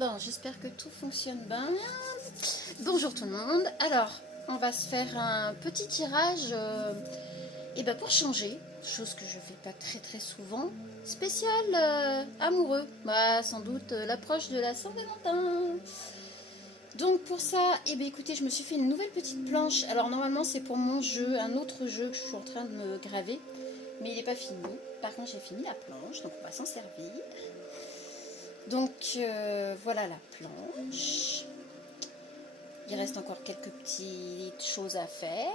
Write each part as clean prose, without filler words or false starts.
Bon, j'espère que tout fonctionne bien. Bonjour tout le monde. Alors, on va se faire un petit tirage pour changer, chose que je fais pas très souvent, spécial amoureux. Bah, sans doute l'approche de la Saint-Valentin. Donc pour ça, écoutez, je me suis fait une nouvelle petite planche. Alors normalement c'est pour mon jeu, un autre jeu que je suis en train de me graver, mais il n'est pas fini. Par contre j'ai fini la planche, donc on va s'en servir. Donc voilà la planche. Il reste encore quelques petites choses à faire.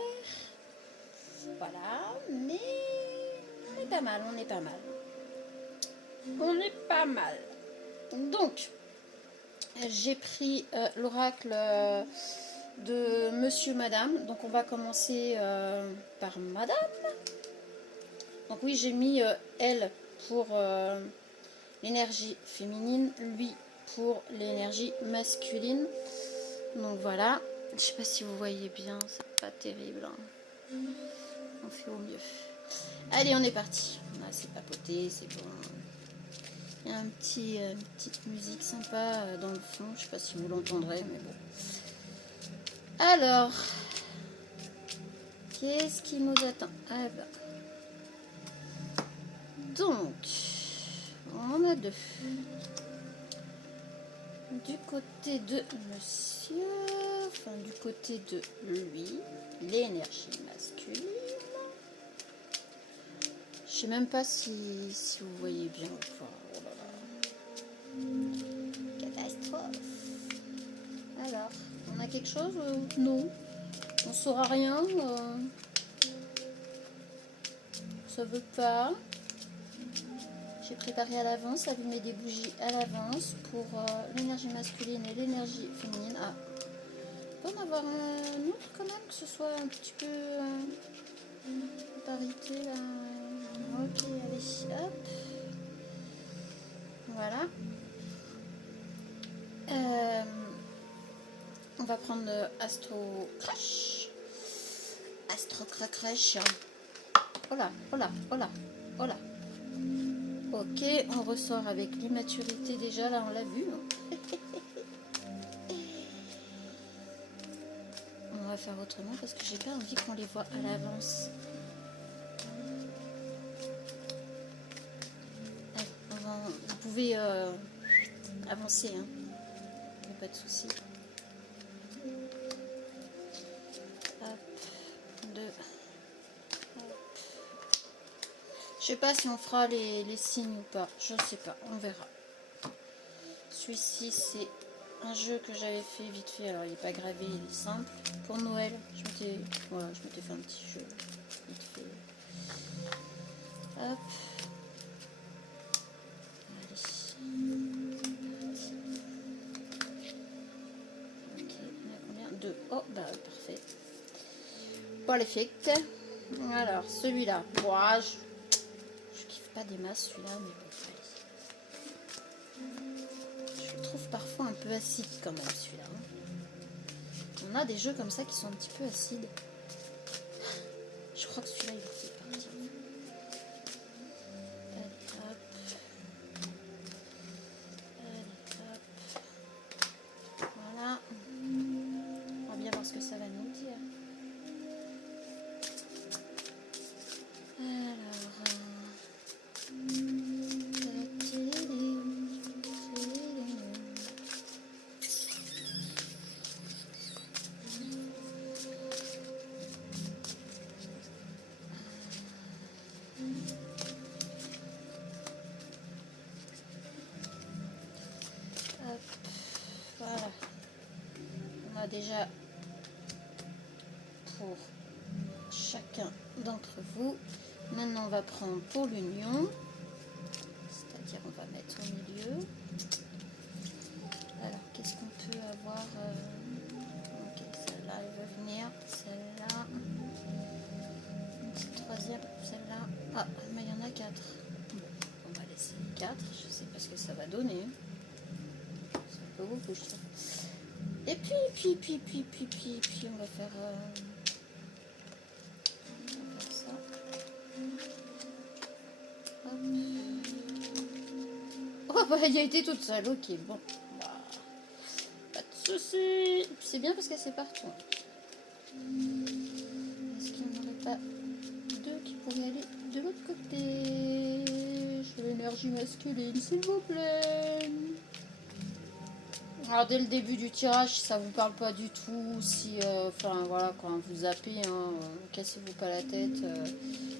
Voilà, mais on est pas mal, on est pas mal. On est pas mal. Donc, j'ai pris l'oracle de Monsieur Madame. Donc on va commencer par Madame. Donc oui, j'ai mis elle pour l'énergie féminine, lui pour l'énergie masculine. Donc voilà, je sais pas si vous voyez bien, c'est pas terrible. Hein. On fait au mieux. Allez, on est parti. On a assez papoté, c'est bon. Il y a une petite musique sympa dans le fond. Je sais pas si vous l'entendrez, mais bon. Alors, qu'est-ce qui nous attend? Ah ben. Donc, on a deux. Du côté de monsieur, enfin du côté de lui, l'énergie masculine. Je sais même pas si vous voyez bien ou pas. Oh là là. Catastrophe. Alors, on a quelque chose? Non. On saura rien. Ça veut pas. J'ai préparé à l'avance, allumé des bougies à l'avance pour l'énergie masculine et l'énergie féminine. Ah, on peut en avoir un autre quand même, que ce soit un petit peu parité là. Ok, allez, hop. Voilà. On va prendre Astro Crash. Astro Crash. Oh là, oh là, oh là, oh là. Ok, on ressort avec l'immaturité déjà, là on l'a vu. On va faire autrement parce que j'ai pas envie qu'on les voit à l'avance. Vous pouvez avancer, hein. Il n'y a pas de souci. Hop, 2. Je sais pas si on fera les signes ou pas, je sais pas, on verra. Celui-ci c'est un jeu que j'avais fait vite fait, alors il n'est pas gravé, il est simple. Pour Noël, je m'étais fait un petit jeu vite fait. Hop. Allez. Ok, il y en a combien? 2. Oh, bah parfait. Pour l'effect. Alors, celui-là, wow, je kiffe pas des masses celui-là, mais bon, allez. Je le trouve parfois un peu acide quand même celui-là. Hein. On a des jeux comme ça qui sont un petit peu acides. Je crois que celui-là il fait partie. Allez hop. Allez hop. Voilà. On va bien voir ce que ça va nous dire. Voilà, on a déjà pour chacun d'entre vous. Maintenant on va prendre pour l'union, c'est-à-dire on va mettre au milieu. Alors qu'est-ce qu'on peut avoir? Ok, celle-là elle va venir, celle-là, une petite troisième, celle-là. Ah, mais il y en a 4. Bon, on va laisser 4, je sais pas ce que ça va donner. C'est un peu beaucoup je trouve. Et puis, on va faire ça. Hop. Oh, bah, il a été toute seule, ok, bon. Bah, je sais. C'est bien parce qu'elle sait partout. Est-ce qu'il n'y en aurait pas deux qui pourraient aller de l'autre côté? Je veux l'énergie masculine, s'il vous plaît. Alors dès le début du tirage, si ça vous parle pas du tout, si, enfin voilà, quand vous zappez, hein, cassez-vous pas la tête.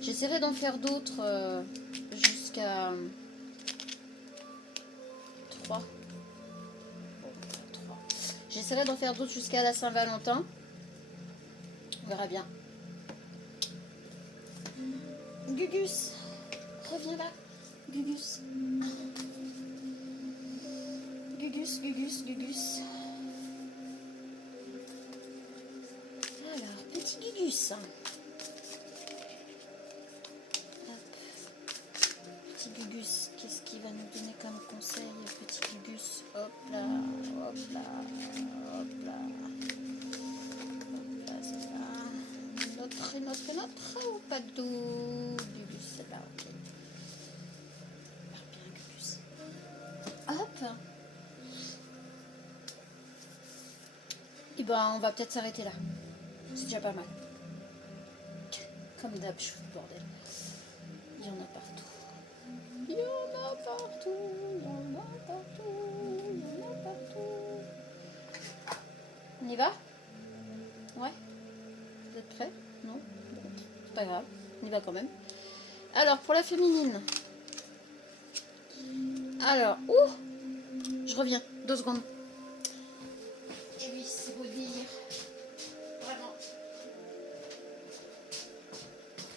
J'essaierai d'en faire d'autres jusqu'à 3. J'essaierai d'en faire d'autres jusqu'à la Saint-Valentin. On verra bien. Gugus, reviens là. Gugus. Gugus, Gugus, Gugus. Alors, petit Gugus. Hop. Petit Gugus, qu'est-ce qu'il va nous donner comme conseil, petit Gugus? Hop là, hop là, hop là. Hop là, c'est là. Notre. Oh, pas de dos. Gugus, c'est là, ok. Parle bien, Gugus. Hop. Et ben, on va peut-être s'arrêter là. C'est déjà pas mal. Comme d'hab, je fous le bordel. Il y en a partout. Il y en a partout. Il y en a partout. Il y en a partout. On y va? Ouais. Vous êtes prêts? Non? Bon, c'est pas grave. On y va quand même. Alors, pour la féminine. Alors, je reviens. 2 secondes. Et oui, c'est beau de dire. Vraiment.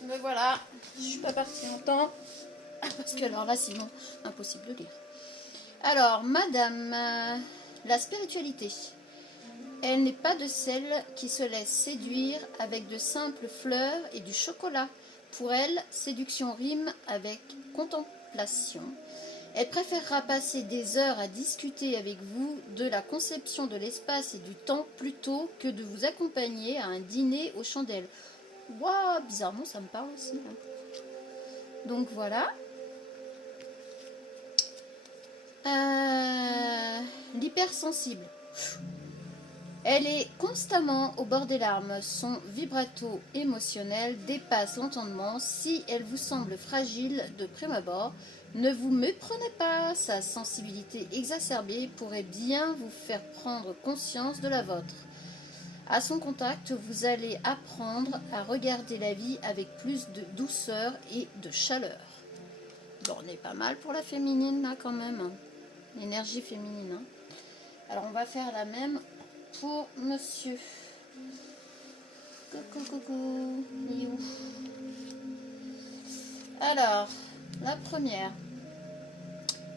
Mais voilà, je suis pas partie longtemps. Parce que alors là, sinon, impossible de lire. Alors, madame, la spiritualité. Elle n'est pas de celle qui se laisse séduire avec de simples fleurs et du chocolat. Pour elle, séduction rime avec contemplation. Elle préférera passer des heures à discuter avec vous de la conception de l'espace et du temps plutôt que de vous accompagner à un dîner aux chandelles. Waouh, bizarrement, ça me parle aussi. Hein. Donc voilà. L'hypersensible. Elle est constamment au bord des larmes. Son vibrato émotionnel dépasse l'entendement. Si elle vous semble fragile de prime abord, ne vous méprenez pas. Sa sensibilité exacerbée pourrait bien vous faire prendre conscience de la vôtre. À son contact, vous allez apprendre à regarder la vie avec plus de douceur et de chaleur. Bon, on est pas mal pour la féminine là quand même. L'énergie féminine. Hein. Alors on va faire la même pour monsieur. Coucou. Il est où? Alors, la première.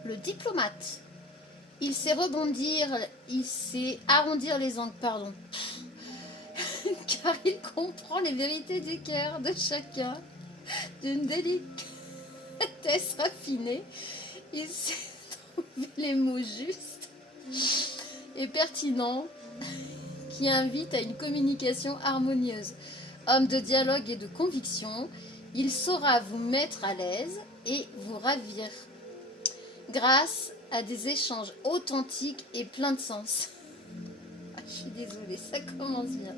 Le diplomate. Il sait rebondir, il sait arrondir les angles, pardon. Car il comprend les vérités du cœur de chacun d'une délicatesse raffinée. Il sait trouver les mots justes et pertinents qui invitent à une communication harmonieuse. Homme de dialogue et de conviction, il saura vous mettre à l'aise et vous ravir grâce à des échanges authentiques et pleins de sens. Je suis désolée, ça commence bien.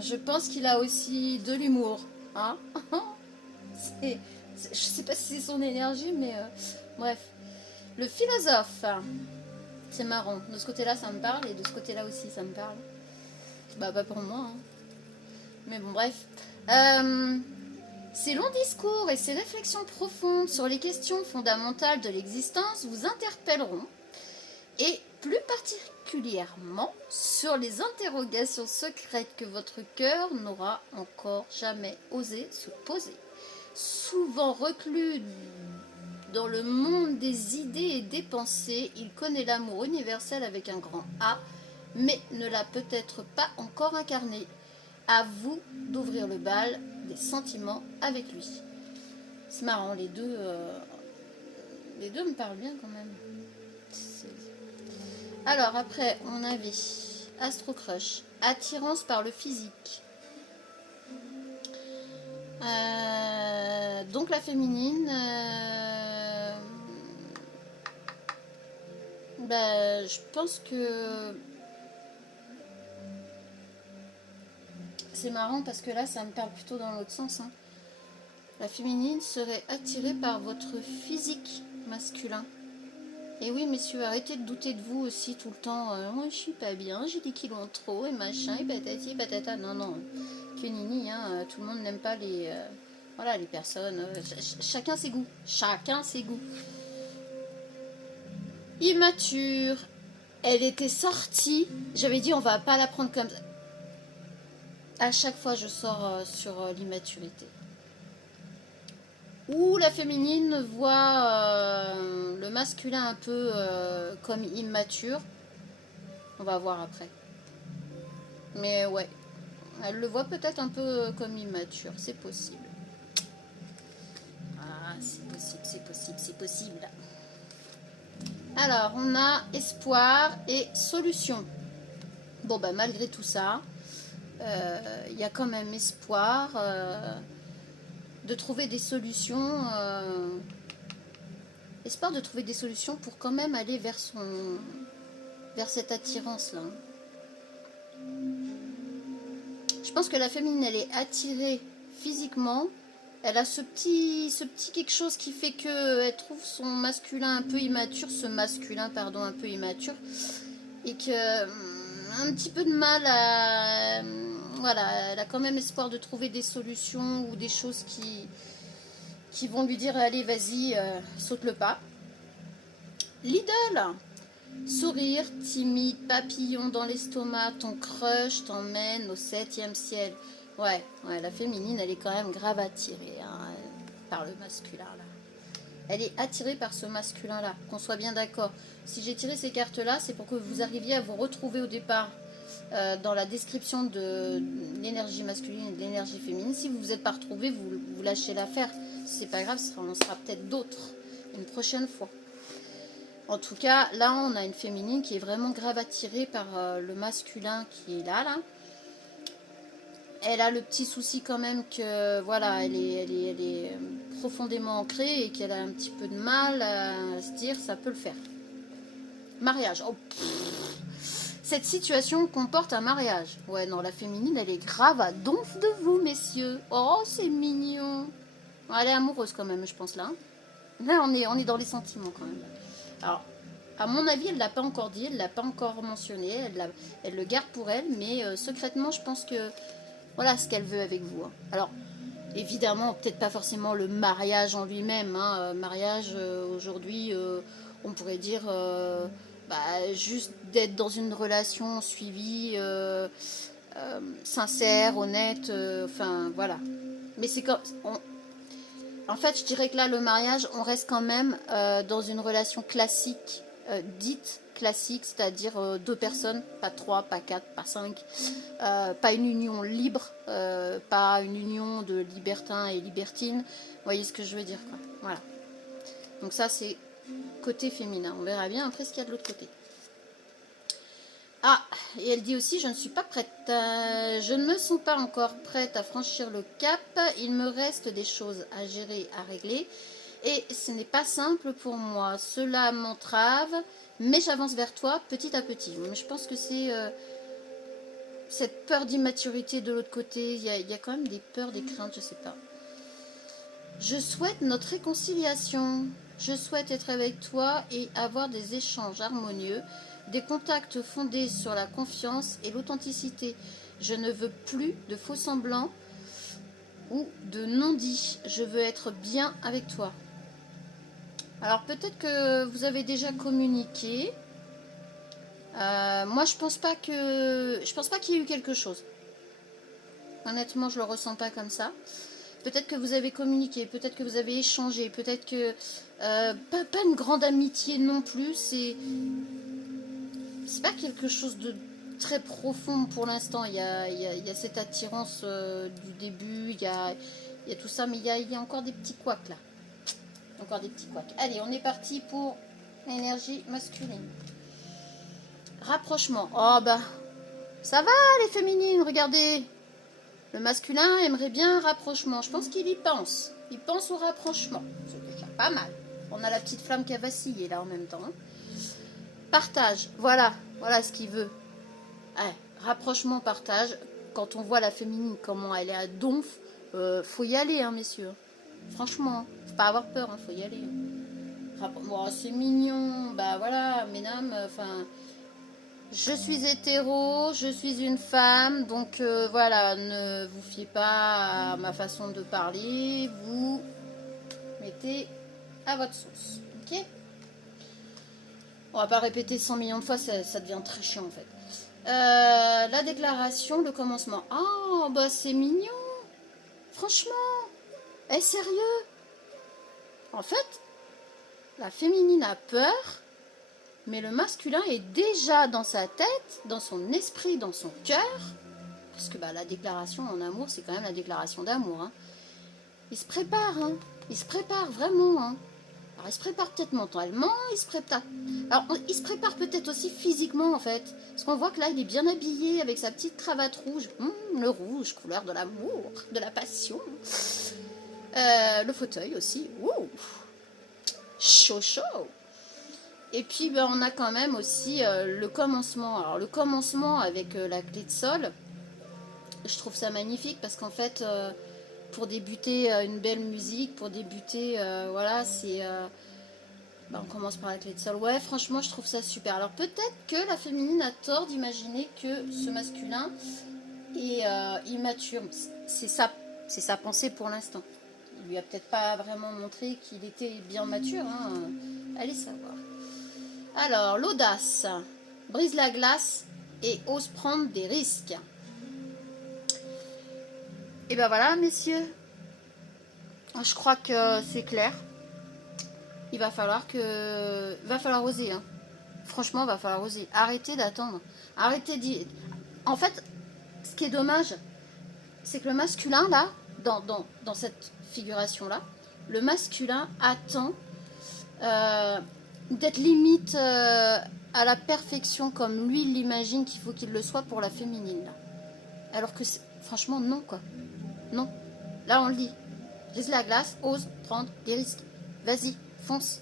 Je pense qu'il a aussi de l'humour. Hein. Je sais pas si c'est son énergie, mais bref. Le philosophe. C'est marrant. De ce côté-là, ça me parle, et de ce côté-là aussi, ça me parle. Bah, pas pour moi. Hein. Mais bon, bref. Ses longs discours et ses réflexions profondes sur les questions fondamentales de l'existence vous interpelleront, et plus particulièrement sur les interrogations secrètes que votre cœur n'aura encore jamais osé se poser. Souvent reclus dans le monde des idées et des pensées, il connaît l'amour universel avec un grand A, mais ne l'a peut-être pas encore incarné. À vous d'ouvrir le bal des sentiments avec lui. C'est marrant, les deux me parlent bien quand même. Alors après, on avait Astro Crush, attirance par le physique. Donc la féminine, je pense que c'est marrant parce que là, ça me parle plutôt dans l'autre sens. Hein. La féminine serait attirée par votre physique masculin. Et oui, messieurs, arrêtez de douter de vous aussi tout le temps. Moi, je suis pas bien, j'ai des kilos en trop et machin, et patati, patata. Non, non, que nini, hein, tout le monde n'aime pas les... voilà, les personnes. Chacun ses goûts. Chacun ses goûts. Immature. Elle était sortie. J'avais dit, on va pas la prendre comme ça. À chaque fois, je sors sur l'immaturité. Ou la féminine voit le masculin un peu comme immature. On va voir après. Mais ouais, elle le voit peut-être un peu comme immature. C'est possible. Ah, c'est possible, c'est possible, c'est possible. Alors, on a espoir et solution. Bon, bah malgré tout ça, il y a quand même espoir de trouver des solutions. Espoir de trouver des solutions pour quand même aller vers cette attirance-là. Je pense que la féminine, elle est attirée physiquement. Elle a ce petit quelque chose qui fait qu'elle trouve son masculin un peu immature, un peu immature, et que un petit peu de mal à... Voilà, elle a quand même espoir de trouver des solutions ou des choses qui vont lui dire, allez, vas-y, saute le pas. Lidl, sourire, timide, papillon dans l'estomac, ton crush t'emmène au 7e ciel. Ouais, la féminine, elle est quand même grave attirée par le masculin, là. Elle est attirée par ce masculin-là, qu'on soit bien d'accord. Si j'ai tiré ces cartes-là, c'est pour que vous arriviez à vous retrouver au départ dans la description de l'énergie masculine et de l'énergie féminine. Si vous ne vous êtes pas retrouvé, vous lâchez l'affaire. C'est pas grave, on en sera peut-être d'autres une prochaine fois. En tout cas, là, on a une féminine qui est vraiment grave attirée par le masculin qui est là. Elle a le petit souci quand même que, voilà, elle est profondément ancrée et qu'elle a un petit peu de mal à se dire, ça peut le faire. Mariage. Oh, cette situation comporte un mariage. Ouais, non, la féminine, elle est grave à donf de vous, messieurs. Oh, c'est mignon. Elle est amoureuse quand même, je pense, là. Là, on est dans les sentiments quand même. Alors, à mon avis, elle ne l'a pas encore dit, elle ne l'a pas encore mentionné, elle le garde pour elle, mais secrètement, je pense que voilà ce qu'elle veut avec vous. Hein. Alors, évidemment, peut-être pas forcément le mariage en lui-même. Hein. Mariage, aujourd'hui, on pourrait dire juste d'être dans une relation suivie, sincère, honnête, enfin, voilà. Mais c'est comme... En fait, je dirais que là, le mariage, on reste quand même dans une relation classique, dite classique, c'est-à-dire 2 personnes, pas 3, pas 4, pas 5, pas une union libre, pas une union de libertins et libertines. Vous voyez ce que je veux dire, quoi. Voilà. Donc ça, c'est côté féminin. On verra bien après ce qu'il y a de l'autre côté. Ah, et elle dit aussi, je ne suis pas prête. Je ne me sens pas encore prête à franchir le cap. Il me reste des choses à gérer, à régler. Et ce n'est pas simple pour moi. Cela m'entrave, mais j'avance vers toi petit à petit. Mais je pense que c'est cette peur d'immaturité de l'autre côté. Il y a quand même des peurs, des craintes, je ne sais pas. Je souhaite notre réconciliation. Je souhaite être avec toi et avoir des échanges harmonieux. Des contacts fondés sur la confiance et l'authenticité. Je ne veux plus de faux semblants ou de non-dits. Je veux être bien avec toi. Alors peut-être que vous avez déjà communiqué. Moi, je pense pas qu'il y ait eu quelque chose. Honnêtement, je le ressens pas comme ça. Peut-être que vous avez communiqué, peut-être que vous avez échangé, peut-être que pas une grande amitié non plus. C'est pas quelque chose de très profond pour l'instant. Il y a cette attirance du début, il y a tout ça, mais il y a encore des petits couacs là. Encore des petits couacs. Allez, on est parti pour l'énergie masculine. Rapprochement. Oh bah, ça va les féminines, regardez. Le masculin aimerait bien un rapprochement. Je pense qu'il y pense. Il pense au rapprochement. C'est déjà pas mal. On a la petite flamme qui a vacillé là en même temps. Hein. Partage. Voilà ce qu'il veut. Ouais, rapprochement, partage. quand on voit la féminine, comment elle est à donf, faut y aller, hein, messieurs. Franchement, faut pas avoir peur, hein, faut y aller. Bon, c'est mignon, bah voilà, mesdames, enfin, je suis hétéro, je suis une femme, donc voilà, ne vous fiez pas à ma façon de parler, vous mettez à votre sauce, ok? On va pas répéter 100 millions de fois, ça devient très chiant en fait. La déclaration, le commencement. Oh, bah c'est mignon. Franchement, sérieux. En fait, la féminine a peur, mais le masculin est déjà dans sa tête, dans son esprit, dans son cœur. Parce que bah, la déclaration en amour, c'est quand même la déclaration d'amour. Hein. Il se prépare, hein. Il se prépare vraiment. Hein. Alors, il se prépare peut-être mentalement, il se prépare peut-être aussi physiquement en fait. Parce qu'on voit que là, il est bien habillé avec sa petite cravate rouge. Le rouge, couleur de l'amour, de la passion. Le fauteuil aussi. Ouh. Chaud, chaud. Et puis, ben, on a quand même aussi le commencement. Alors, le commencement avec la clé de sol, je trouve ça magnifique parce qu'en fait... pour débuter une belle musique, pour débuter, voilà, c'est... on commence par la clé de sol. Ouais, franchement, je trouve ça super. Alors, peut-être que la féminine a tort d'imaginer que ce masculin est immature. C'est sa pensée pour l'instant. Il lui a peut-être pas vraiment montré qu'il était bien mature. Hein. Allez savoir. Alors, l'audace. Brise la glace et ose prendre des risques. Et ben voilà, messieurs. Je crois que c'est clair. Il va falloir oser. Hein. Franchement, il va falloir oser. Arrêtez d'attendre. Arrêtez d'y... En fait, ce qui est dommage, c'est que le masculin, là, dans cette figuration-là, le masculin attend d'être limite à la perfection comme lui il l'imagine qu'il faut qu'il le soit pour la féminine. Là. Alors que, franchement, non, quoi. Non. Là, on le dit. Brise la glace, ose prendre des risques. Vas-y, fonce.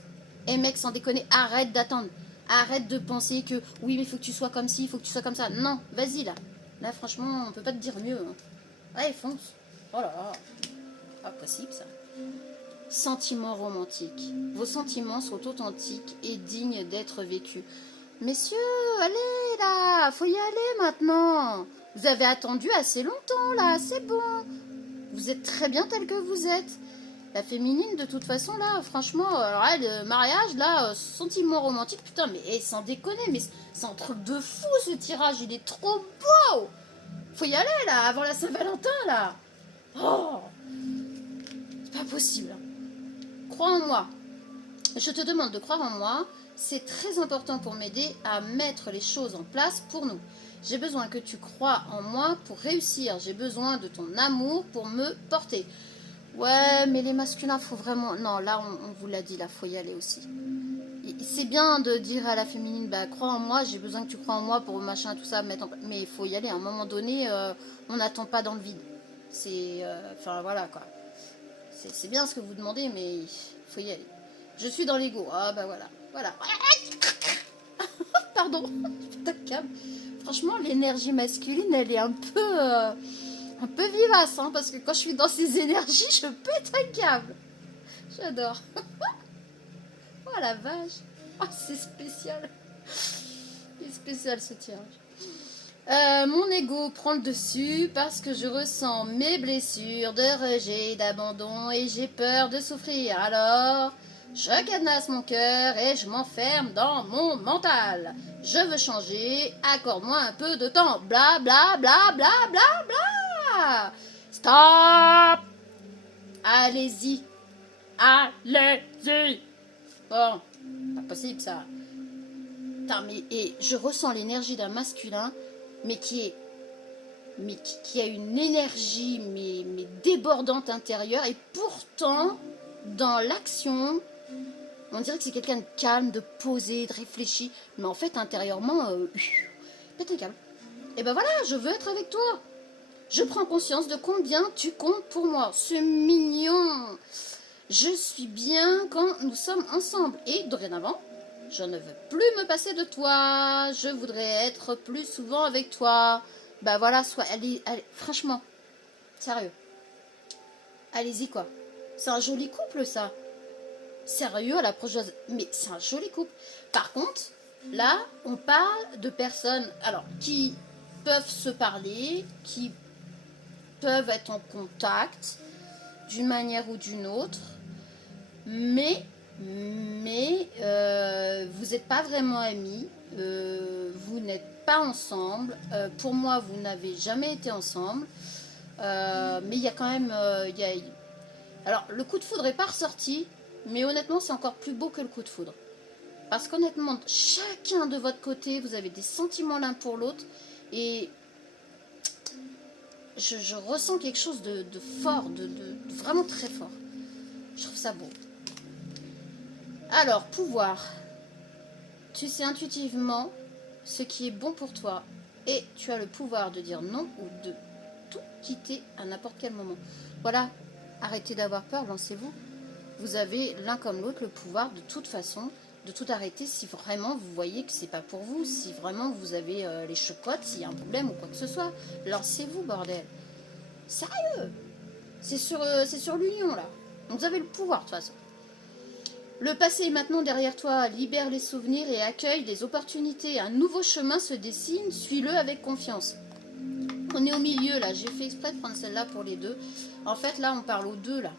Et mec, sans déconner, arrête d'attendre. Arrête de penser que oui, mais il faut que tu sois comme ci, il faut que tu sois comme ça. Non, vas-y là. Là, franchement, on peut pas te dire mieux. Hein. Allez, fonce. Oh là là. Pas possible ça. Sentiments romantiques. Vos sentiments sont authentiques et dignes d'être vécus. Messieurs, allez là, faut y aller maintenant. Vous avez attendu assez longtemps là, c'est bon. Vous êtes très bien tel que vous êtes. La féminine, de toute façon, là, franchement, alors là, le mariage, là, sentiment romantique, putain, mais sans déconner, mais c'est un truc de fou, ce tirage, il est trop beau. Faut y aller, là, avant la Saint-Valentin, là. Oh, c'est pas possible. Crois en moi. Je te demande de croire en moi. C'est très important pour m'aider à mettre les choses en place pour nous. J'ai besoin que tu crois en moi pour réussir. J'ai besoin de ton amour pour me porter. Ouais, mais les masculins, faut vraiment... Non, là, on vous l'a dit, là, faut y aller aussi. C'est bien de dire à la féminine, bah, crois en moi, j'ai besoin que tu crois en moi pour machin, tout ça, mettre en... Mais il faut y aller. À un moment donné, on n'attend pas dans le vide. C'est... Enfin, voilà, quoi. C'est bien ce que vous demandez, mais il faut y aller. Je suis dans l'ego. Ah, bah, voilà. Voilà. Pardon. Putain, franchement, l'énergie masculine, elle est un peu vivace, hein, parce que quand je suis dans ces énergies, je pète un câble. J'adore. Oh la vache. Oh, c'est spécial. C'est spécial ce tirage. Mon ego prend le dessus parce que je ressens mes blessures de rejet, d'abandon et j'ai peur de souffrir. Alors, je cadenasse mon cœur et je m'enferme dans mon mental. Je veux changer, accorde-moi un peu de temps. Bla bla bla bla bla bla. Stop. Allez-y. Allez-y. Bon, pas possible ça. Putain, mais et je ressens l'énergie d'un masculin, mais qui a une énergie mais débordante intérieure et pourtant dans l'action, on dirait que c'est quelqu'un de calme, de posé, de réfléchi, mais en fait intérieurement, pète un câble. Et ben voilà, je veux être avec toi. Je prends conscience de combien tu comptes pour moi. C'est mignon. Je suis bien quand nous sommes ensemble. Et dorénavant, je ne veux plus me passer de toi. Je voudrais être plus souvent avec toi. Bah voilà, soit allez, franchement, sérieux, allez-y quoi. C'est un joli couple ça. Sérieux à l'approche de... Mais c'est un joli couple. Par contre, là, on parle de personnes alors qui peuvent se parler, qui peuvent être en contact d'une manière ou d'une autre, mais vous n'êtes pas vraiment amis, vous n'êtes pas ensemble. Pour moi, vous n'avez jamais été ensemble, mais il y a quand même... Alors, le coup de foudre n'est pas ressorti, mais honnêtement, c'est encore plus beau que le coup de foudre. Parce qu'honnêtement, chacun de votre côté, vous avez des sentiments l'un pour l'autre, et je ressens quelque chose de fort, de vraiment très fort. Je trouve ça beau. Alors, pouvoir. Tu sais intuitivement ce qui est bon pour toi, et tu as le pouvoir de dire non ou de tout quitter à n'importe quel moment. Voilà, arrêtez d'avoir peur, lancez-vous. Vous avez l'un comme l'autre le pouvoir de toute façon de tout arrêter si vraiment vous voyez que c'est pas pour vous, si vraiment vous avez les chocottes, s'il y a un problème ou quoi que ce soit. Lancez-vous, bordel. Sérieux. C'est sur l'union là. Donc vous avez le pouvoir de toute façon. Le passé est maintenant derrière toi, libère les souvenirs et accueille les opportunités. Un nouveau chemin se dessine, suis-le avec confiance. On est au milieu là, j'ai fait exprès de prendre celle-là pour les deux. En fait là on parle aux deux là.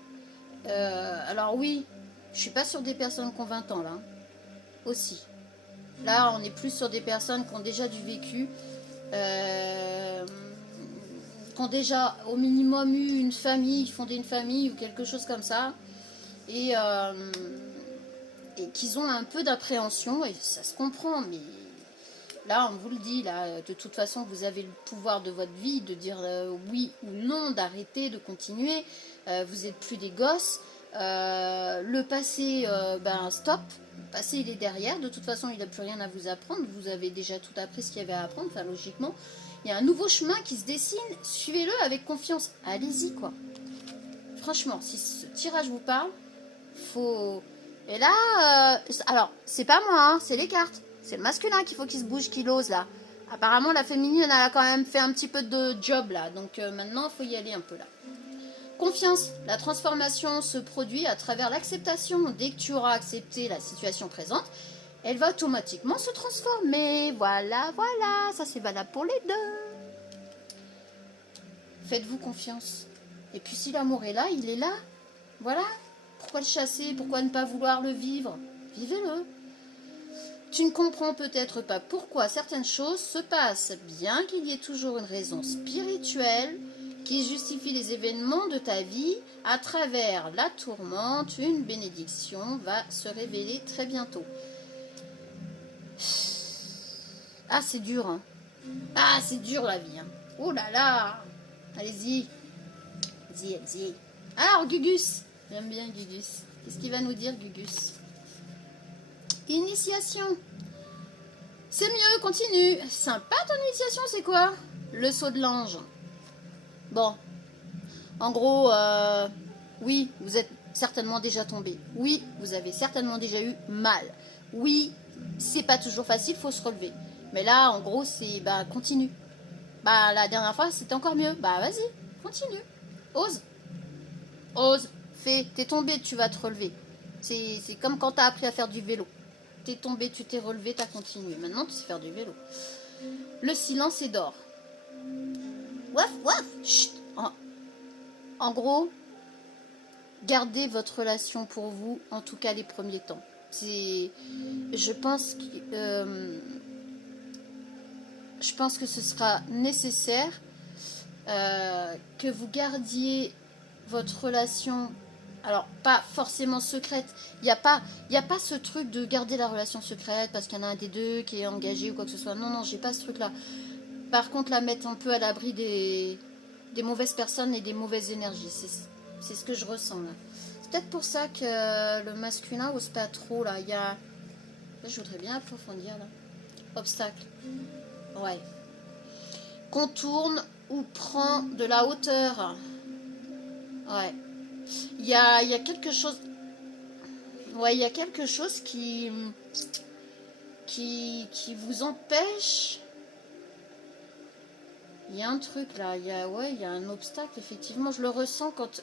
Alors oui, je suis pas sur des personnes qui ont 20 ans là, aussi. Là on est plus sur des personnes qui ont déjà du vécu, qui ont déjà au minimum eu une famille, fondé une famille ou quelque chose comme ça. Et qu'ils ont un peu d'appréhension, et ça se comprend, mais là, on vous le dit, là, de toute façon, vous avez le pouvoir de votre vie, de dire oui ou non, d'arrêter, de continuer, vous n'êtes plus des gosses, le passé, stop, le passé, il est derrière, de toute façon, il n'a plus rien à vous apprendre, vous avez déjà tout appris ce qu'il y avait à apprendre, enfin, logiquement, il y a un nouveau chemin qui se dessine, suivez-le avec confiance, allez-y, quoi. Franchement, si ce tirage vous parle, faut... Et là, alors, c'est pas moi, hein, c'est les cartes. C'est le masculin qu'il faut qu'il se bouge, qu'il ose, là. Apparemment, la féminine, elle a quand même fait un petit peu de job, là. Donc, maintenant, il faut y aller un peu, là. Confiance. La transformation se produit à travers l'acceptation. Dès que tu auras accepté la situation présente, elle va automatiquement se transformer. Voilà, voilà. Ça, c'est valable pour les deux. Faites-vous confiance. Et puis, si l'amour est là, il est là. Voilà. Pourquoi le chasser? Pourquoi ne pas vouloir le vivre? Vivez-le. Tu ne comprends peut-être pas pourquoi certaines choses se passent, bien qu'il y ait toujours une raison spirituelle qui justifie les événements de ta vie. À travers la tourmente, une bénédiction va se révéler très bientôt. Ah, c'est dur, hein. Ah, c'est dur la vie, hein. Oh là là. Allez-y. Allez-y. Alors, Gugus. J'aime bien Gugus. Qu'est-ce qu'il va nous dire, Gugus? Initiation. C'est mieux, continue. Sympa ton initiation, c'est quoi? Le saut de l'ange. Bon. En gros, oui, vous êtes certainement déjà tombé. Oui, vous avez certainement déjà eu mal. Oui, c'est pas toujours facile, faut se relever. Mais là, en gros, c'est, continue. La dernière fois, c'était encore mieux. Vas-y, continue. Ose. Ose. Fais, t'es tombé, tu vas te relever. C'est comme quand t'as appris à faire du vélo. T'es tombé, tu t'es relevé, t'as continué. Maintenant, tu sais faire du vélo. Le silence est d'or. Waf, waf, chut. En gros, gardez votre relation pour vous, en tout cas les premiers temps. Je pense que ce sera nécessaire que vous gardiez votre relation. Alors, pas forcément secrète. Il n'y a pas ce truc de garder la relation secrète parce qu'il y en a un des deux qui est engagé ou quoi que ce soit. Non, j'ai pas ce truc-là. Par contre, la mettre un peu à l'abri des mauvaises personnes et des mauvaises énergies. C'est ce que je ressens, là. C'est peut-être pour ça que le masculin n'ose pas trop, là. Là, je voudrais bien approfondir, là. Obstacle. Ouais. Contourne ou prend de la hauteur. Ouais. Il y a quelque chose. Ouais, il y a quelque chose qui vous empêche. Il y a un truc là, ouais, il y a un obstacle, effectivement, je le ressens quand...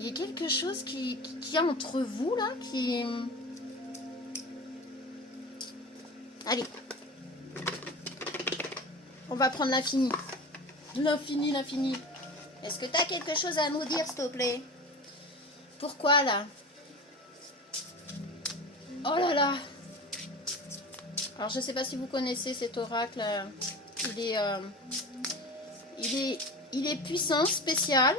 Il y a quelque chose qui y a entre vous là, qui... Allez. On va prendre l'infini. L'infini, l'infini. Est-ce que tu as quelque chose à nous dire, s'il te plaît? Pourquoi là? Oh là là. Alors je ne sais pas si vous connaissez cet oracle. Il est puissant, spécial.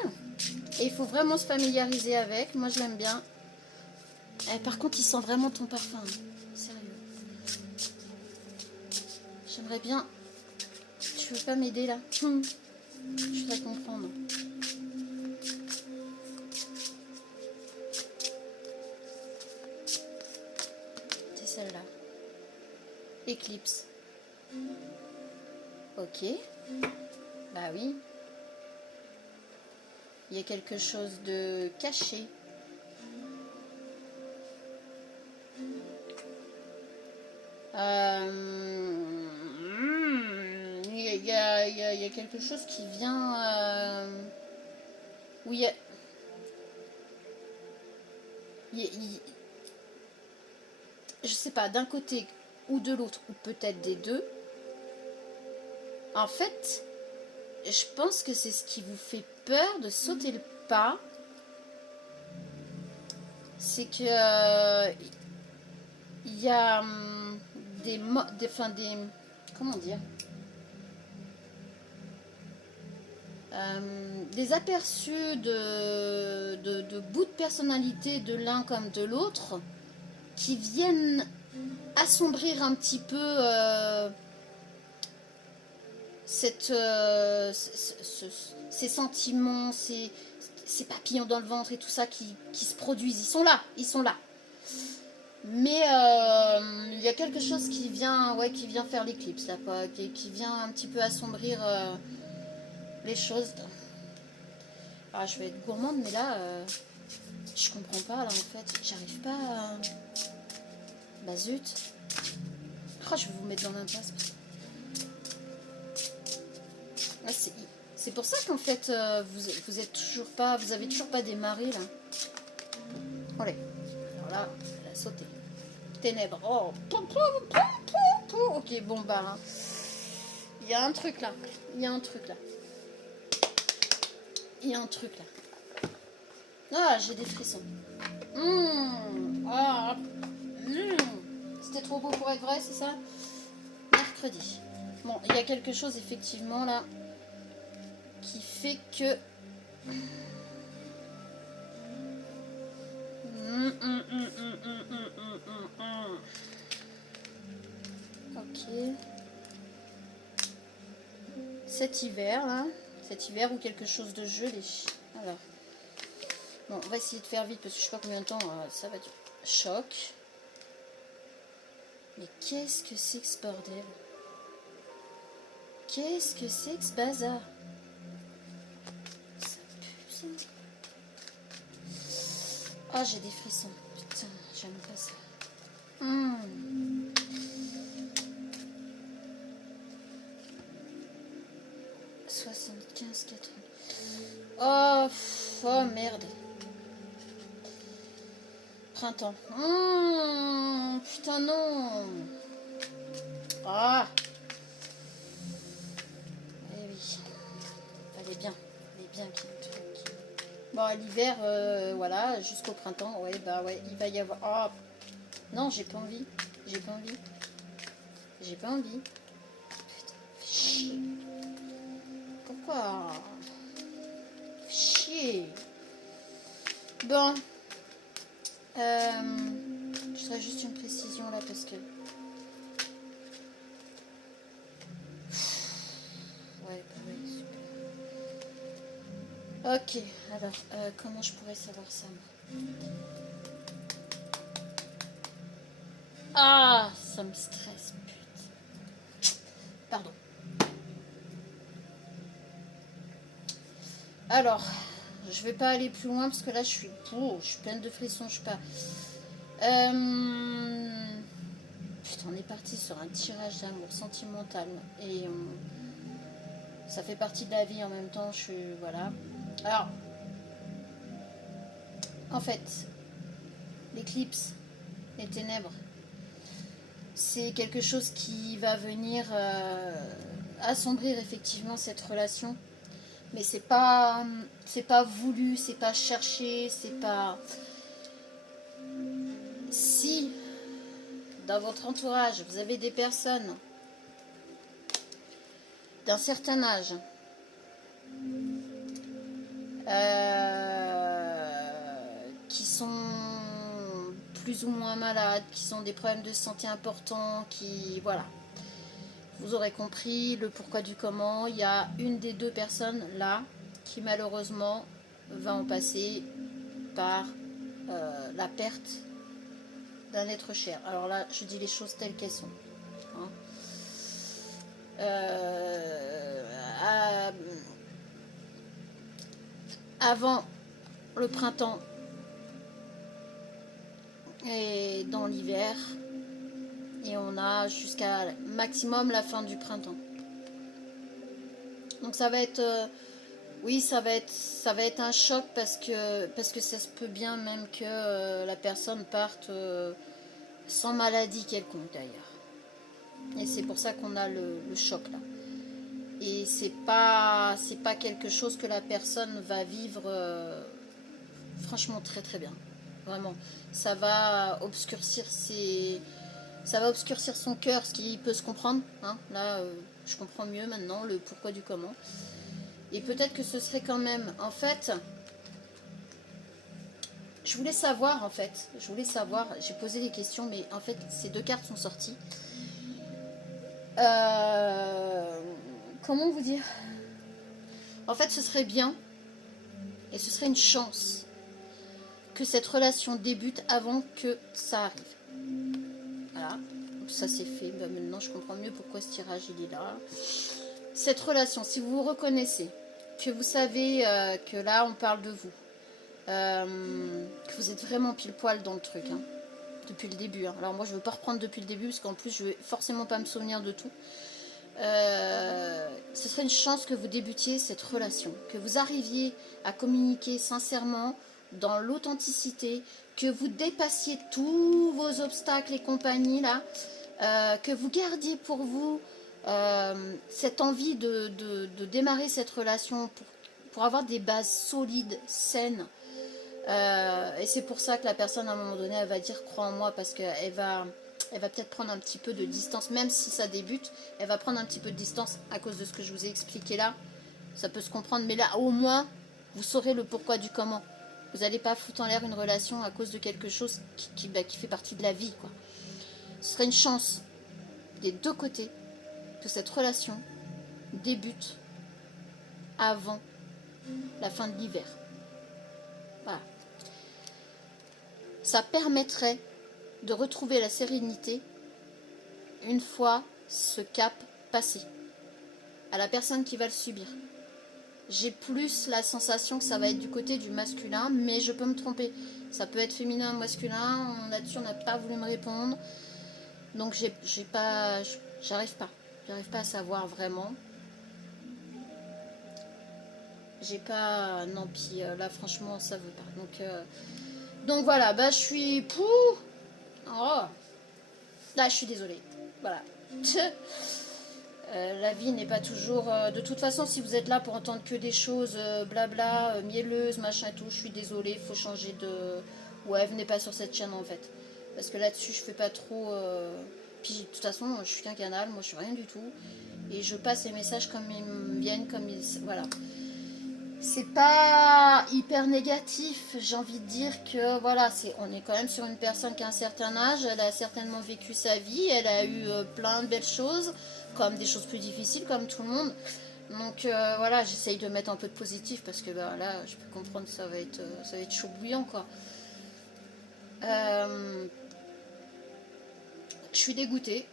Et il faut vraiment se familiariser avec. Moi je l'aime bien. Par contre il sent vraiment ton parfum. Sérieux. J'aimerais bien... Tu veux pas m'aider là? Je voudrais comprendre. C'est celle-là. Éclipse. Ok. Bah oui. Il y a quelque chose de caché. Il y a quelque chose qui vient... oui, je sais pas, d'un côté ou de l'autre, ou peut-être des deux. En fait, je pense que c'est ce qui vous fait peur de sauter le pas. C'est que il y a comment dire, des aperçus de bouts de personnalité de l'un comme de l'autre qui viennent assombrir un petit peu ces sentiments, ces papillons dans le ventre et tout ça qui se produisent. Ils sont là. Mais il y a quelque chose qui vient faire l'éclipse là, qui vient un petit peu assombrir les choses. Ah, je vais être gourmande, mais là, je comprends pas là en fait. J'arrive pas à... Bah zut. Oh, je vais vous mettre dans l'impasse. Ouais, c'est pour ça qu'en fait, vous avez toujours pas démarré là. Allez. Alors là, elle a sauté. Ténèbres. Oh. Ok, bon bah. Hein. Il y a un truc là. Ah, j'ai des frissons. C'était trop beau pour être vrai, c'est ça? Mercredi. Bon, il y a quelque chose effectivement là qui fait que... Ok. Cet hiver ou quelque chose de gelé. Alors, bon, on va essayer de faire vite parce que je sais pas combien de temps ça va durer. Choc. Mais qu'est-ce que c'est que ce bordel? Qu'est-ce que c'est que ce bazar? Ça pue ça. Ah, j'ai des frissons. Putain, j'aime pas ça. 75, 80. Oh merde. Printemps. Putain non. Ah. Eh oui. Elle est bien qu'il y ait un truc. Bon, à l'hiver, voilà, jusqu'au printemps, ouais, bah ouais, il va y avoir... Oh. Non, j'ai pas envie. Putain, fais chier. Pourquoi? Chier. Bon. Je ferai juste une précision là parce que... Ouais, super. Ok, alors, comment je pourrais savoir ça? Ah, ça me stresse, putain. Pardon. Alors, je vais pas aller plus loin parce que là, je suis pleine de frissons, je suis pas... Putain, on est parti sur un tirage d'amour sentimental et Ça fait partie de la vie en même temps. Voilà. Alors, en fait, l'éclipse, les ténèbres, c'est quelque chose qui va venir assombrir effectivement cette relation. Mais c'est pas voulu, c'est pas cherché, c'est pas... Si dans votre entourage vous avez des personnes d'un certain âge qui sont plus ou moins malades, qui ont des problèmes de santé importants, qui... Voilà. Vous aurez compris le pourquoi du comment. Il y a une des deux personnes là qui malheureusement va en passer par la perte d'un être cher. Alors là, je dis les choses telles qu'elles sont. Hein. Avant le printemps et dans l'hiver, et on a jusqu'à maximum la fin du printemps. Donc ça va être oui, ça va être un choc parce que ça se peut bien même que la personne parte sans maladie quelconque d'ailleurs. Et c'est pour ça qu'on a le choc là. Et c'est pas quelque chose que la personne va vivre franchement très très bien. Vraiment, ça va obscurcir son cœur, ce qui peut se comprendre. Hein. Là, je comprends mieux maintenant le pourquoi du comment. Et peut-être que ce serait quand même, en fait, je voulais savoir, j'ai posé des questions, mais en fait, ces deux cartes sont sorties. Comment vous dire? En fait, ce serait bien, et ce serait une chance, que cette relation débute avant que ça arrive. Voilà, donc ça c'est fait. Ben, maintenant, je comprends mieux pourquoi ce tirage, il est là. Cette relation, si vous vous reconnaissez, que vous savez que là, on parle de vous, que vous êtes vraiment pile poil dans le truc, hein, depuis le début. Hein. Alors moi, je ne veux pas reprendre depuis le début, parce qu'en plus, je ne vais forcément pas me souvenir de tout. Ce serait une chance que vous débutiez cette relation, que vous arriviez à communiquer sincèrement, dans l'authenticité, que vous dépassiez tous vos obstacles et compagnie, là, que vous gardiez pour vous cette envie de démarrer cette relation pour avoir des bases solides, saines. Et c'est pour ça que la personne, à un moment donné, elle va dire crois en moi, parce qu'elle va peut-être prendre un petit peu de distance, même si ça débute, elle va prendre un petit peu de distance à cause de ce que je vous ai expliqué là. Ça peut se comprendre, mais là, au moins, vous saurez le pourquoi du comment. Vous n'allez pas foutre en l'air une relation à cause de quelque chose qui fait partie de la vie, quoi. Ce serait une chance des deux côtés que cette relation débute avant la fin de l'hiver. Voilà. Ça permettrait de retrouver la sérénité une fois ce cap passé. À la personne qui va le subir. J'ai plus la sensation que ça va être du côté du masculin, mais je peux me tromper. Ça peut être féminin ou masculin. Là-dessus, on n'a pas voulu me répondre. Donc, j'arrive pas. J'arrive pas à savoir vraiment. J'ai pas... Non, puis là, franchement, ça veut pas. Donc voilà, bah, je suis... Pouh. Oh. Là, je suis désolée. Voilà. La vie n'est pas toujours... de toute façon, si vous êtes là pour entendre que des choses blabla, mielleuses, machin et tout, je suis désolée, il faut changer de... Ouais, venez pas sur cette chaîne en fait. Parce que là-dessus, je fais pas trop... Puis de toute façon, je suis qu'un canal, moi je suis rien du tout. Et je passe les messages comme ils me viennent, comme ils... Voilà. C'est pas hyper négatif, j'ai envie de dire que voilà, on est quand même sur une personne qui a un certain âge, elle a certainement vécu sa vie, elle a eu plein de belles choses, comme des choses plus difficiles, comme tout le monde. Donc voilà, j'essaye de mettre un peu de positif parce que bah, là, je peux comprendre que ça va être chaud bouillant, quoi. Je suis dégoûtée,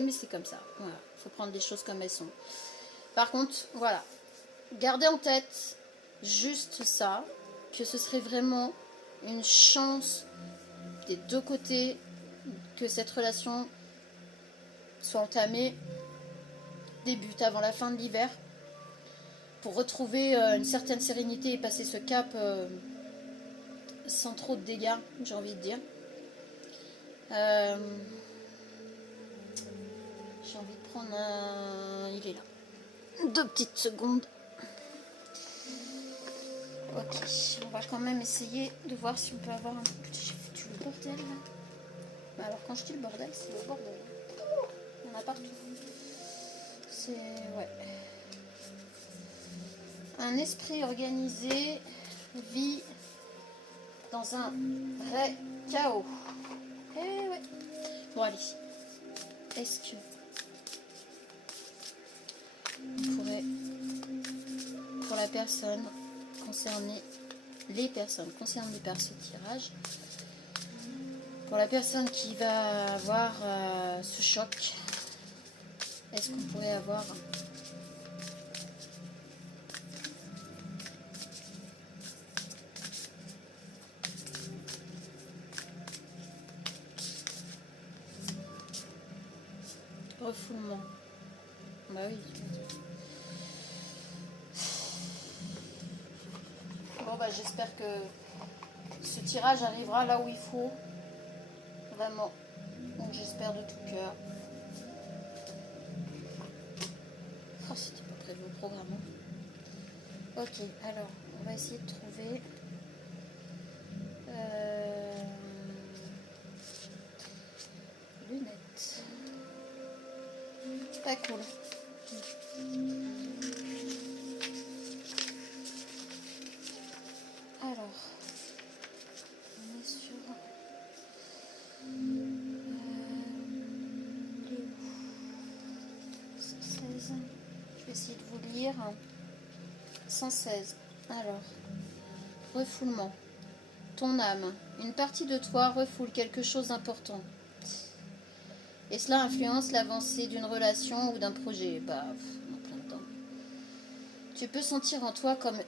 mais c'est comme ça. Voilà, faut prendre les choses comme elles sont. Par contre, voilà. Gardez en tête juste ça, que ce serait vraiment une chance des deux côtés que cette relation soit entamée débute avant la fin de l'hiver pour retrouver une certaine sérénité et passer ce cap sans trop de dégâts, j'ai envie de dire. J'ai envie de prendre un... Il est là. 2 petites secondes. Ok, on va quand même essayer de voir si on peut avoir un... Putain, j'ai foutu le bordel là. Mais alors quand je dis le bordel, c'est le bordel. Il y en a partout. C'est... ouais. Un esprit organisé vit dans un vrai chaos. Eh ouais. Bon allez. Est-ce que on pourrait, pour la personne concernée, les personnes concernées par ce tirage, pour la personne qui va avoir ce choc, est-ce qu'on pourrait avoir refoulement? Bah oui. Bon bah j'espère que ce tirage arrivera là où il faut. Vraiment. Donc j'espère de tout cœur. Oh, c'était pas prévu au programme. Ok, alors on va essayer de trouver lunettes. Pas cool. Alors, on est sur les 116. Je vais essayer de vous lire. 116. Alors, refoulement. Ton âme. Une partie de toi refoule quelque chose d'important. Et cela influence l'avancée d'une relation ou d'un projet. Bah, on est en plein dedans. Tu peux sentir en toi comme...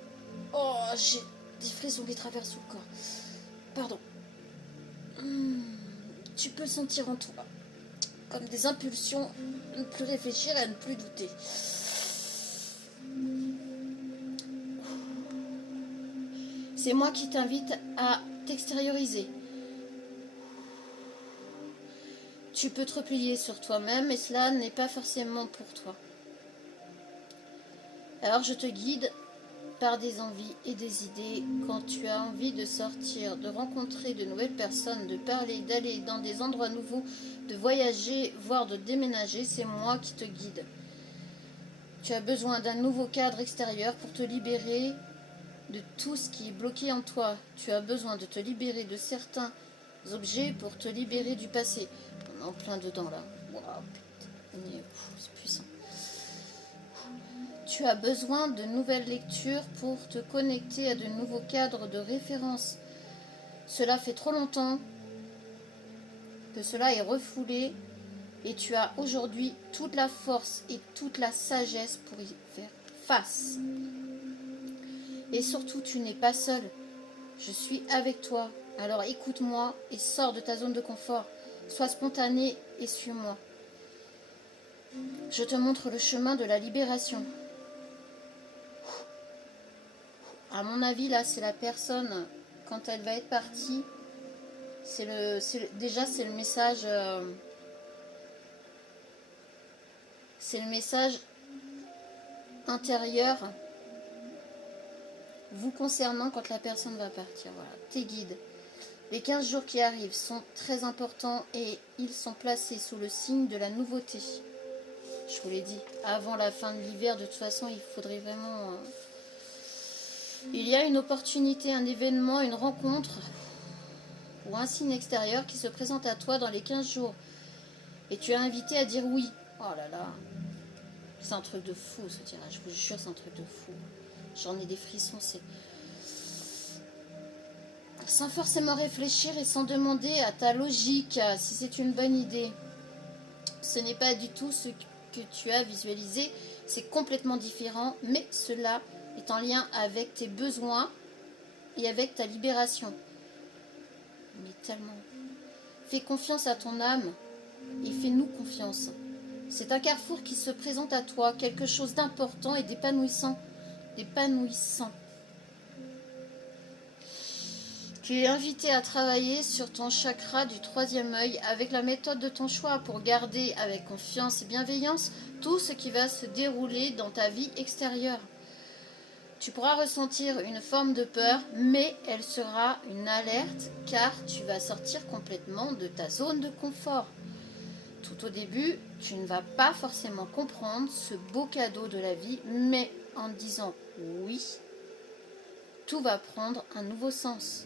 Oh, j'ai des frissons qui traversent tout le corps. Pardon. Tu peux sentir en toi comme des impulsions à ne plus réfléchir et à ne plus douter. C'est moi qui t'invite à t'extérioriser. Tu peux te replier sur toi-même et cela n'est pas forcément pour toi. Alors je te guide par des envies et des idées. Quand tu as envie de sortir, de rencontrer de nouvelles personnes, de parler, d'aller dans des endroits nouveaux, de voyager, voire de déménager, c'est moi qui te guide. Tu as besoin d'un nouveau cadre extérieur pour te libérer de tout ce qui est bloqué en toi. Tu as besoin de te libérer de certains objets pour te libérer du passé. On est en plein dedans là. Waouh, putain, c'est puissant. Tu as besoin de nouvelles lectures pour te connecter à de nouveaux cadres de référence. Cela fait trop longtemps que cela est refoulé et tu as aujourd'hui toute la force et toute la sagesse pour y faire face. Et surtout, tu n'es pas seul. Je suis avec toi. Alors écoute-moi et sors de ta zone de confort. Sois spontané et suis-moi. Je te montre le chemin de la libération. À mon avis, là, c'est la personne, quand elle va être partie, déjà, c'est le message... c'est le message intérieur vous concernant quand la personne va partir. Voilà, tes guides. Les 15 jours qui arrivent sont très importants et ils sont placés sous le signe de la nouveauté. Je vous l'ai dit, avant la fin de l'hiver, de toute façon, il faudrait vraiment... Il y a une opportunité, un événement, une rencontre ou un signe extérieur qui se présente à toi dans les 15 jours. Et tu es invité à dire oui. Oh là là, c'est un truc de fou ce tirage, je vous jure, c'est un truc de fou. J'en ai des frissons, c'est... Sans forcément réfléchir et sans demander à ta logique si c'est une bonne idée. Ce n'est pas du tout ce que tu as visualisé, c'est complètement différent, mais cela est en lien avec tes besoins et avec ta libération. Mais tellement. Fais confiance à ton âme et fais-nous confiance. C'est un carrefour qui se présente à toi, quelque chose d'important et d'épanouissant. D'épanouissant. Tu es invité à travailler sur ton chakra du troisième œil avec la méthode de ton choix pour garder avec confiance et bienveillance tout ce qui va se dérouler dans ta vie extérieure. Tu pourras ressentir une forme de peur, mais elle sera une alerte car tu vas sortir complètement de ta zone de confort. Tout au début, tu ne vas pas forcément comprendre ce beau cadeau de la vie, mais en disant oui, tout va prendre un nouveau sens.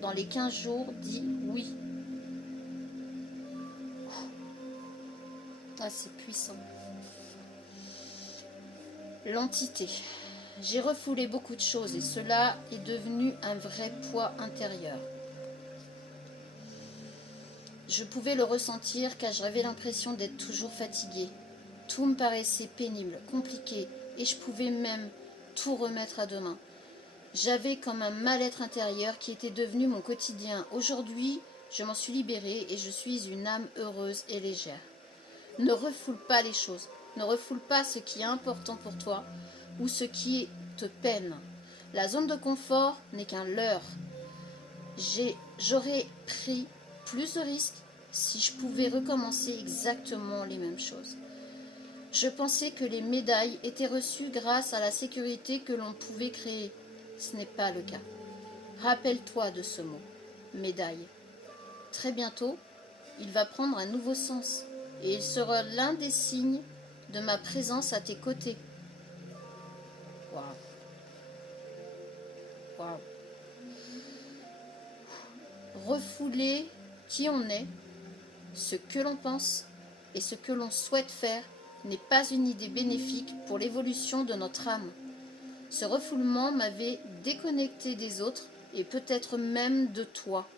Dans les 15 jours, dis oui. Ah, c'est puissant. L'entité. J'ai refoulé beaucoup de choses et cela est devenu un vrai poids intérieur. Je pouvais le ressentir car j'avais l'impression d'être toujours fatiguée. Tout me paraissait pénible, compliqué et je pouvais même tout remettre à demain. J'avais comme un mal-être intérieur qui était devenu mon quotidien. Aujourd'hui, je m'en suis libérée et je suis une âme heureuse et légère. Ne refoule pas les choses. Ne refoule pas ce qui est important pour toi ou ce qui te peine. La zone de confort n'est qu'un leurre. J'aurais pris plus de risques si je pouvais recommencer exactement les mêmes choses. Je pensais que les médailles étaient reçues grâce à la sécurité que l'on pouvait créer. Ce n'est pas le cas. Rappelle-toi de ce mot, médaille. Très bientôt, il va prendre un nouveau sens et il sera l'un des signes de ma présence à tes côtés. Waouh. Waouh. Refouler qui on est, ce que l'on pense et ce que l'on souhaite faire n'est pas une idée bénéfique pour l'évolution de notre âme. Ce refoulement m'avait déconnecté des autres et peut-être même de toi.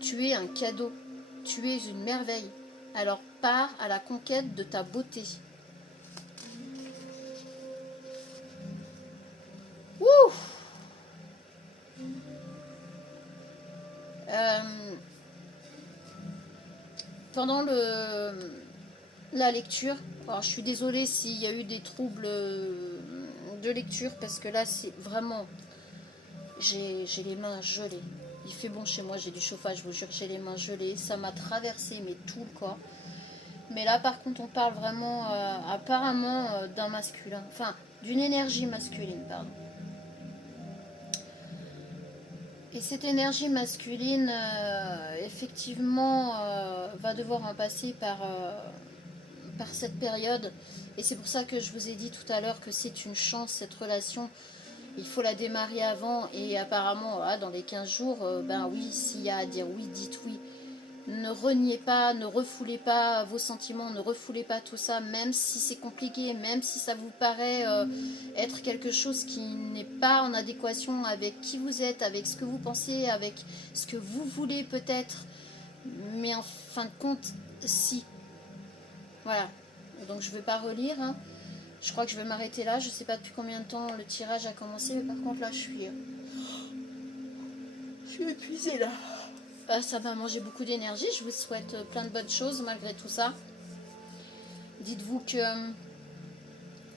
Tu es un cadeau, tu es une merveille, alors pars à la conquête de ta beauté. Ouh. Pendant la lecture, alors je suis désolée s'il y a eu des troubles de lecture parce que là c'est vraiment, j'ai les mains gelées. Il fait bon chez moi, j'ai du chauffage, je vous jure que j'ai les mains gelées. Ça m'a traversé mais tout le corps. Mais là par contre on parle vraiment apparemment d'un masculin, enfin d'une énergie masculine, pardon. Et cette énergie masculine, effectivement, va devoir en passer par cette période. Et c'est pour ça que je vous ai dit tout à l'heure que c'est une chance, cette relation. Il faut la démarrer avant. Et apparemment, voilà, dans les 15 jours, ben oui, s'il y a à dire oui, dites oui. Ne reniez pas, ne refoulez pas vos sentiments, ne refoulez pas tout ça, même si c'est compliqué, même si ça vous paraît être quelque chose qui n'est pas en adéquation avec qui vous êtes, avec ce que vous pensez, avec ce que vous voulez peut-être. Mais en fin de compte, si. Voilà. Donc je ne vais pas relire. Hein. Je crois que je vais m'arrêter là. Je ne sais pas depuis combien de temps le tirage a commencé, mais par contre là, je suis épuisée là. Ça m'a mangé beaucoup d'énergie. Je vous souhaite plein de bonnes choses malgré tout ça. Dites-vous que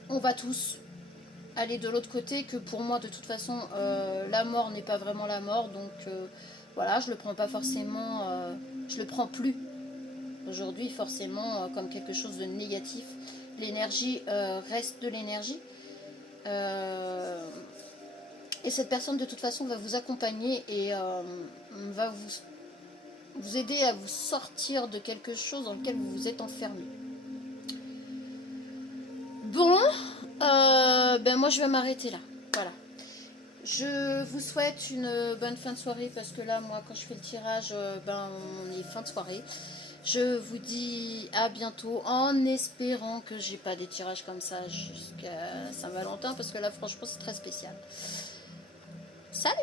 on va tous aller de l'autre côté, que pour moi de toute façon la mort n'est pas vraiment la mort. Donc voilà, je le prends pas forcément, je le prends plus aujourd'hui forcément comme quelque chose de négatif. L'énergie reste de l'énergie. Et cette personne de toute façon va vous accompagner et va vous aider à vous sortir de quelque chose dans lequel vous vous êtes enfermé. Bon, ben moi je vais m'arrêter là. Voilà. Je vous souhaite une bonne fin de soirée parce que là, moi, quand je fais le tirage, ben on est fin de soirée. Je vous dis à bientôt en espérant que j'ai pas des tirages comme ça jusqu'à Saint-Valentin parce que là, franchement, c'est très spécial. Salut!